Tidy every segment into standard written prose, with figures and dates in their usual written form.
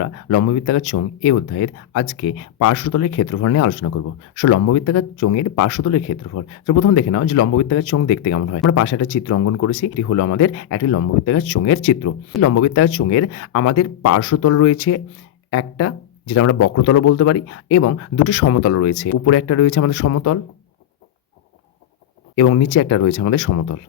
আমরা লম্ববৃত্তাকার চোঙ এই অধ্যায়ের আজকে পার্শ্বতলের ক্ষেত্রফল নিয়ে আলোচনা করব। লম্ববৃত্তাকার চোঙের পার্শ্বতলের ক্ষেত্রফল। প্রথম দেখে নাও যে লম্ববৃত্তাকার চোঙ দেখতে কেমন হয়। আমরা পাশে একটা চিত্র অঙ্কন করেছি, এটি হলো আমাদের একটি লম্ববৃত্তাকার চোঙের চিত্র। লম্ববৃত্তাকার চোঙের আমাদের পার্শ্বতল রয়েছে একটা, যেটা আমরা বক্রতলও বলতে পারি, এবং দুটি সমতল রয়েছে। উপরে একটা রয়েছে আমাদের সমতল এবং নিচে একটা রয়েছে আমাদের সমতল।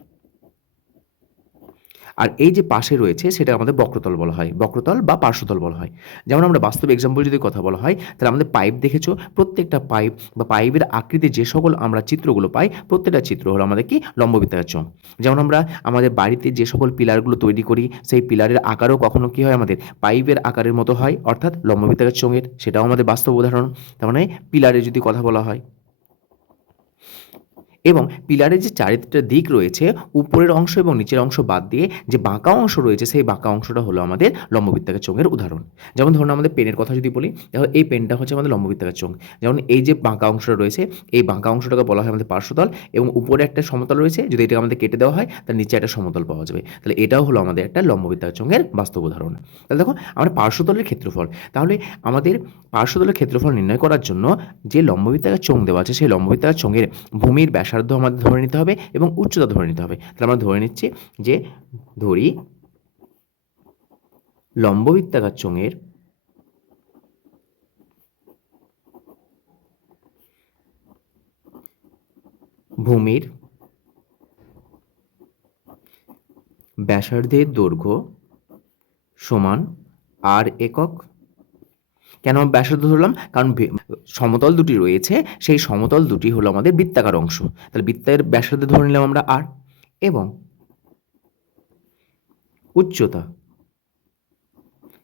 আর এই যে পাশে রয়েছে সেটা আমাদের বক্রতল বলা হয়, বক্রতল বা পার্শ্বতল বলা হয়। যেমন আমরা বাস্তব এক্সাম্পল যদি কথা বলা হয়, তাহলে আমাদের পাইপ দেখেছো, প্রত্যেকটা পাইপ বা পাইপের আকৃতির যে সকল আমরা চিত্রগুলো পাই, প্রত্যেকটা চিত্র হলো আমাদের কি লম্ববৃত্তাকার চোঙ। যেমন আমরা আমাদের বাড়িতে যে সকল পিলারগুলো তৈরি করি, সেই পিলারের আকারও কখনো কি হয় আমাদের পাইপের আকারের মতো হয়, অর্থাৎ লম্ববৃত্তাকার চোঙের, সেটাও আমাদের বাস্তব উদাহরণ। তার মানে পিলারের যদি কথা বলা হয়, এবং পিলারের যে চারিটা দিক রয়েছে, উপরের অংশ এবং নিচের অংশ বাদ দিয়ে যে বাঁকা অংশ রয়েছে, সেই বাঁকা অংশটা হলো আমাদের লম্ববৃত্তাকার চোঙের উদাহরণ। যেমন ধরুন আমাদের পেনের কথা যদি বলি, তাহলে এই পেনটা হচ্ছে আমাদের লম্ববৃত্তাকার চোঙ। যেমন এই যে বাঁকা অংশটা রয়েছে, এই বাঁকা অংশটাকে বলা হয় আমাদের পার্শ্বতল, এবং উপরে একটা সমতল রয়েছে, যদি এটাকে আমাদের কেটে দেওয়া হয় তার নিচে একটা সমতল পাওয়া যাবে। তাহলে এটাও হলো আমাদের একটা লম্ববৃত্তাকার চোঙের বাস্তব উদাহরণ। তাহলে দেখো আমরা পার্শ্বতলের ক্ষেত্রফল, তাহলে আমাদের পার্শ্বতলের ক্ষেত্রফল নির্ণয় করার জন্য যে লম্ববৃত্তাকার চোঙ দেওয়া আছে, সেই লম্ববৃত্তাকার চোঙের ভূমির ব্যাসার্ধ আমাদের ধরে নিতে হবে এবং উচ্চতা ধরে নিতে হবে। তাহলে আমরা ধরে নিচ্ছি যে ধরি লম্ববৃত্তাকার চোঙের ভূমির ব্যাসার্ধের দৈর্ঘ্য সমান আর একক। কেন ব্যাসার্ধ ধরলাম? কারণ সমতল দুটি রয়েছে, সেই সমতল দুটি হলো আমাদের বৃত্তাকার অংশ। তাহলে বৃত্তের ব্যাসার্ধ ধরে নিলাম আমরা আর, এবং উচ্চতা,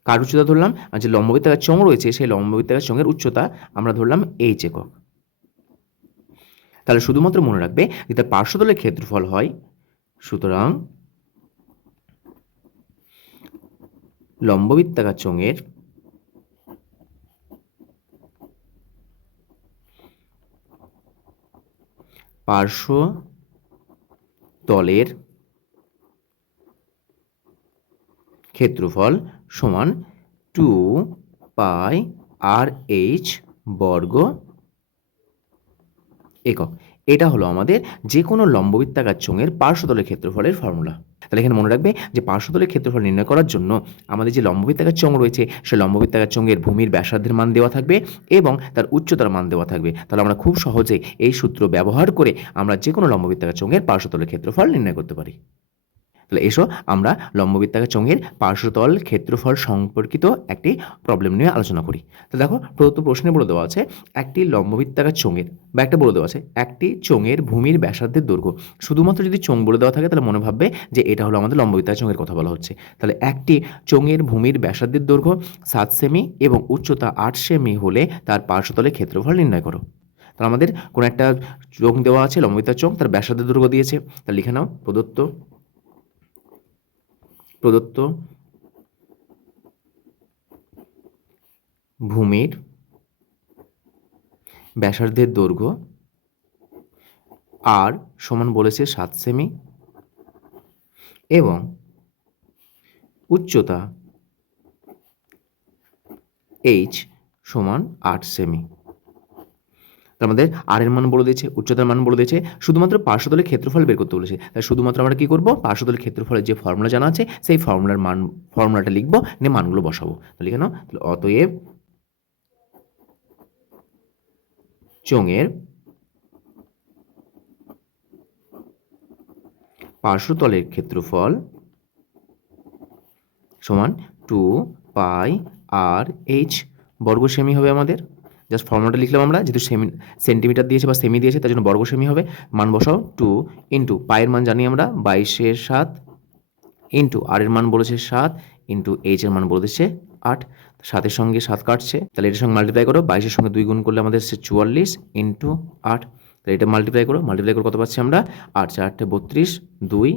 কার উচ্চতা ধরলাম? আর যে লম্ববৃত্তাকার চোঙ রয়েছে, সেই লম্ববৃত্তাকার চোঙের উচ্চতা আমরা ধরলাম এইচ একক। তাহলে শুধুমাত্র মনে রাখবে যে তার পার্শ্বতলের ক্ষেত্রফল হয়, সুতরাং লম্ববৃত্তাকার চোঙের পার্শ্বতলের ক্ষেত্রফল সমান 2πr/h বর্গ একক। এটা হলো আমাদের যে কোনো লম্ববৃত্তাকার চোঙের পার্শ্বতলের ক্ষেত্রফলের ফর্মুলা। তাহলে এখানে মনে রাখবে যে পার্শ্বতলের ক্ষেত্রফল নির্ণয় করার জন্য আমাদের যে লম্ববৃত্তাকার চোঙ রয়েছে, সেই লম্ববৃত্তাকার চোঙের ভূমির ব্যাসার্ধের মান দেওয়া থাকবে এবং তার উচ্চতার মান দেওয়া থাকবে। তাহলে আমরা খুব সহজেই এই সূত্র ব্যবহার করে আমরা যে কোনো লম্ববৃত্তাকার চোঙের পার্শ্বতলের ক্ষেত্রফল নির্ণয় করতে পারি। তাহলে এসো আমরা লম্ববৃত্তাকার চোঙের পার্শ্বতল ক্ষেত্রফল সম্পর্কিত একটি প্রবলেম নিয়ে আলোচনা করি। তো দেখো, প্রদত্ত প্রশ্নে বলে দেওয়া আছে একটি লম্ববৃত্তাকার চোঙের, বা একটা বলে দেওয়া আছে একটি চোঙের ভূমির ব্যাসার্ধের দৈর্ঘ্য। শুধুমাত্র যদি চোঙ বলে দেওয়া থাকে তাহলে মনে ভাববে যে এটা হলো আমাদের লম্ববৃত্তাকার চোঙের কথা বলা হচ্ছে। তাহলে একটি চোঙের ভূমির ব্যাসার্ধের দৈর্ঘ্য 7 সেমি এবং উচ্চতা 8 সেমি হলে তার পার্শ্বতলের ক্ষেত্রফল নির্ণয় করো। তাহলে আমাদের কোনো একটা চোঙ দেওয়া আছে, লম্ববৃত্তাকার চোঙ, তার ব্যাসার্ধের দৈর্ঘ্য দিয়েছে। তাহলে লিখে নাও প্রদত্ত ভূমির ব্যাসার্ধের দৈর্ঘ্য আর সমান বলেছে 7 সেমি এবং উচ্চতা h সমান 8 সেমি। আমাদের আর এর মান বলে দিয়েছে, উচ্চতার মান বলে দিয়েছে, শুধুমাত্র পার্শ্বতলের ক্ষেত্রফল বের করতে বলেছে। তাই শুধুমাত্র আমরা কি করব, পার্শ্বতলের ক্ষেত্রফলের যে ফর্মুলা জানা আছে সেই ফর্মুলাটা লিখবো, নিয়ে মানগুলো বসাবো। তাহলে লিখে নাও, অতএব চোঙের পার্শ্বতলের ক্ষেত্রফল সমান 2πr/h বর্গ সেমি হবে আমাদের। জাস্ট ফর্মুলাটা লিখলাম আমরা, যেহেতু সেন্টিমিটার দিয়েছে বা সেমি দিয়েছে তার জন্য বর্গ সেমি হবে। মান বসাও, 2 ইন্টু পায়ের মান জানি আমরা 22/7 ইন্টু আর এর মান বলেছে 7 ইন্টু এইচ এর মান বলেছে 8। 7-এর সঙ্গে 7 কাটছে, তাহলে এটার সঙ্গে মাল্টিপ্লাই করো, 22-এর সঙ্গে 2 গুণ করলে আমাদের 44 ইন্টু 8। তাহলে এটা মাল্টিপ্লাই করো কত পাচ্ছি আমরা? 8 4 8 32, 2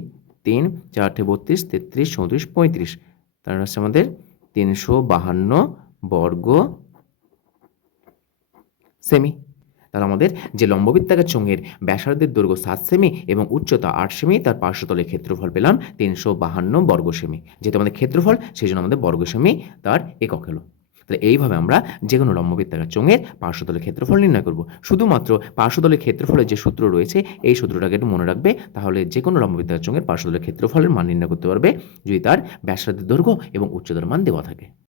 3 4 8 32, 33 34 35। তার হচ্ছে আমাদের 352 বর্গ সেমি। তাহলে আমাদের যে লম্ববৃত্তাকার চোঙের ব্যাসার্ধের দৈর্ঘ্য 7 সেমি এবং উচ্চতা 8 সেমি, তার পার্শ্বতলের ক্ষেত্রফল পেলাম 352 বর্গ সেমি। যেহেতু আমাদের ক্ষেত্রফল, সেই জন্য আমাদের বর্গ সেমি তার একক হলো। তাহলে এইভাবে আমরা যে কোনো লম্ববৃত্তাকার চোঙের পার্শ্বতলের ক্ষেত্রফল নির্ণয় করব। শুধুমাত্র পার্শ্বতলের ক্ষেত্রফলের যে সূত্র রয়েছে এই সূত্রটাকে একটু মনে রাখবে, তাহলে যে কোনো লম্ববৃত্তাকার চোঙের পার্শ্বতলের ক্ষেত্রফলের মান নির্ণয় করতে পারবে যদি তার ব্যাসার্ধের দৈর্ঘ্য এবং উচ্চতার মান দেওয়া থাকে।